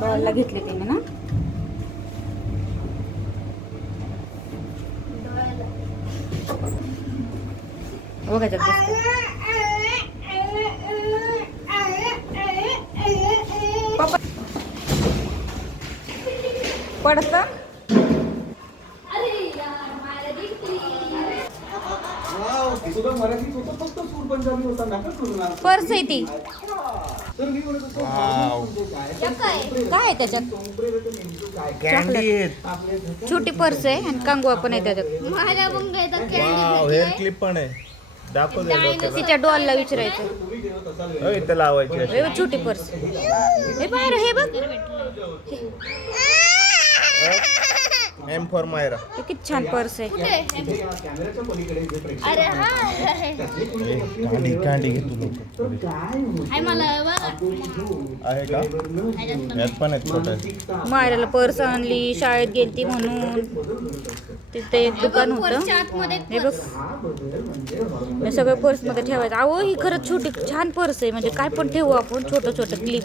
डॉलला घेतले तिने ना. बघा त्यात बसते. पप्पा पडत पर्स आहे ती. काय आहे त्याच्यात? छोटी पर्स आहे आणि कंगवा पण आहे त्याच्यात. हेअर क्लिप पण आहे. दाखव तिच्या डॉलला विचारायचं. इथं लावायची. छोटी पर्स हे बाहेर हे बघ. M for Myra. किती छान पर्स आहे. कांडी घे तू लोक. आहे का? यात पण आहेत छोट्या. मायराला पर्स आणली, शाळेत गेलती म्हणून. तिथे एक दुकान होतं. हे बघ मी सगळं पर्स मध्ये ठेवायचं. अहो ही खरंच छोटी छान पर्स आहे. म्हणजे काय पण ठेवू आपण, छोटं छोटं क्लिप.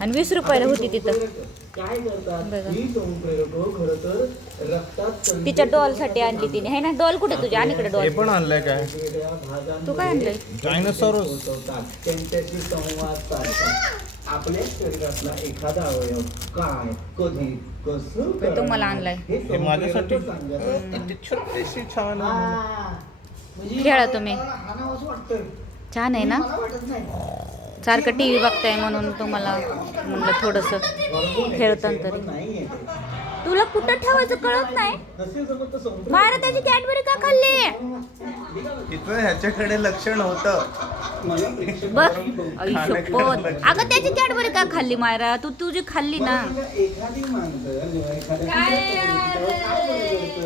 आणि 20 रुपयाला होती तिथं. तिच्या डॉल साठी आणली तिने. है ना डॉल? कुठे तुझ्या? आणि इकडे डॉल. हे पण आणलंय काय? तू काय आणलंय? डायनोसॉरस. आपल्या शरीरातला एखादा अवयव काय, कधी, कसं तुम्हाला आणलाय. हे माझ्यासाठी छोटीशी छान खेळा तुम्ही. छान आहे ना? सारखं टीव्ही बघताय म्हणून तुम्हाला म्हणलं थोडस खेळताना तरी. तुला कुठं ठेवायचं कळत नाही. मारा त्याची कॅडबरी का खाल्ली? इथं ह्याच्याकडे लक्ष नव्हतं. बघ अगं त्याची कॅडबरी का खाल्ली मायरा? तू तुझी खाल्ली ना.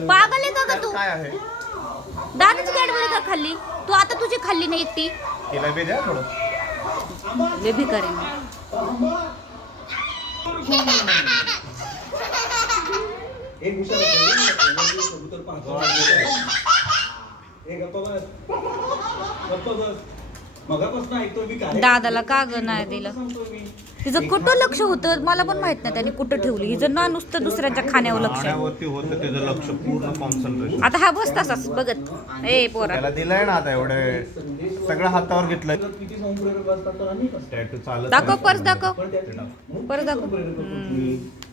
पागल आहे का ग तू? काय आहे? दादाची कॅडबरी का खाल्ली तू? आता तुझी खाल्ली नाही एकटी. तिला बी द्या थोडं. लय भिकारी आहे. दादाला का ग नाही दिलं? तिचं कुठं लक्ष होतं मला पण माहित नाही त्याने कुठं ठेवली. हिचं ना नुसतं दुसऱ्यांच्या खाण्यावर लक्ष. होतं त्याचं लक्ष, पूर्ण कॉन्सन्ट्रेशन. आता हा बस तसाच बघत. ए पोरा त्याला दिलंय ना आता एवढे सगळं हातावर घेतलंय. टॅटू चालत दाखव पर्स दाखव. पर्स दाखव.